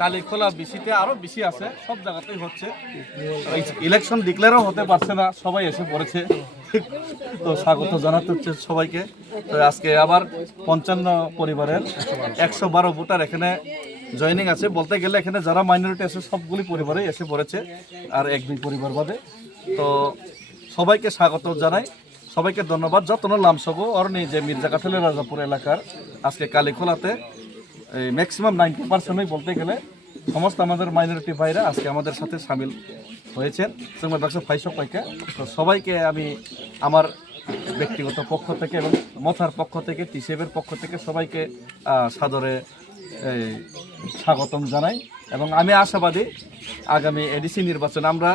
কালীখোলা বিসিতে আরো বেশি আছে, সব জায়গাতেই হচ্ছে। ইলেকশন ডিক্লেয়ারও হতে পারছে না, সবাই এসে পড়েছে। তো স্বাগত জানাতে হচ্ছে সবাইকে। তো আজকে আবার 55 পরিবারের 112 ভোটার এখানে জয়েনিং আছে। বলতে গেলে এখানে যারা মাইনরিটি আছে সবগুলি পরিবারে এসে পড়েছে, আর 1-2 পরিবার বাদে। তো সবাইকে স্বাগত জানাই, সবাইকে ধন্যবাদ। যত্ন লামসব আর যে মির্জা কাঠলের রাজাপুর এলাকার আজকে কালীখোলাতে ম্যাক্সিমাম 90% বলতে গেলে সমস্ত আমাদের মাইনরিটি ভাইরা আজকে আমাদের সাথে সামিল হয়েছেন। তো সবাইকে আমি আমার ব্যক্তিগত পক্ষ থেকে এবং মথার পক্ষ থেকে, টিসেবের পক্ষ থেকে সবাইকে সাদরে স্বাগতম জানাই। এবং আমি আশাবাদী আগামী এডিসি নির্বাচনে আমরা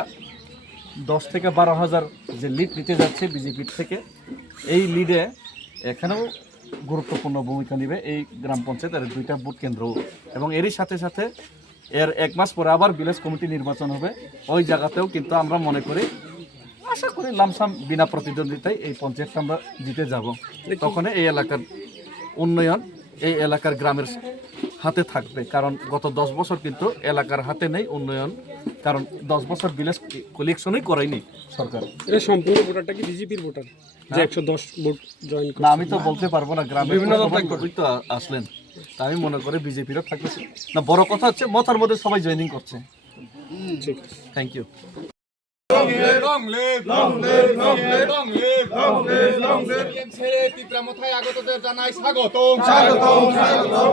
10 থেকে 12 হাজার যে লিড নিতে যাচ্ছে বিজেপির থেকে, এই লিডে এখানেও গুরুত্বপূর্ণ ভূমিকা নেবে এই গ্রাম পঞ্চায়েতের 2টা ভোট কেন্দ্র। এবং এরই সাথে সাথে এর 1 মাস পরে আবার ভিলেজ কমিটি নির্বাচন হবে, ওই জায়গাতেও কিন্তু আমরা মনে করি, আশা করি লামসাম বিনা প্রতিদ্বন্দ্বিতায় এই পঞ্চায়েতটা আমরা জিতে যাব। তখন এই এলাকার উন্নয়ন এই এলাকার গ্রামের হাতে থাকবে, কারণ গত 10 বছর কিন্তু এলাকার হাতে নেই উন্নয়ন, কারণ 10 বছর ভিলেজ কালেকশনই করায়নি সরকার। এটা সম্পূর্ণ ভোটারটা কি বিজেপির ভোটার যে 110 ভোট জয়েন করে? না, আমি তো বলতে পারবো না, গ্রামে বিভিন্ন দল তো আসলেন, তা আমি মনে করি বিজেপিরও থাকবে না। বড় কথা হচ্ছে মথার মধ্যে সবাই জয়েনিং করছে। ঠিক thank you. Long live, long live, long live, long live, long live, long live. ছেড়ে ত্রিপুরামথায় আগতদের জানাই স্বাগতম, স্বাগতম, স্বাগতম।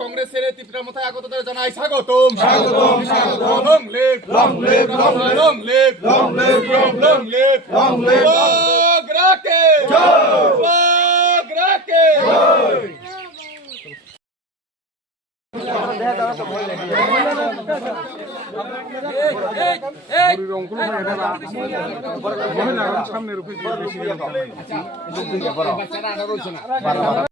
কংগ্রেসের ত্রিপুরামথায় আগতদের জানাই স্বাগতম, স্বাগতম, স্বাগতম। Long live, long live, long live, long live, long live, long live, long live. Bagrake, jai, Bagrake, jai. সামনের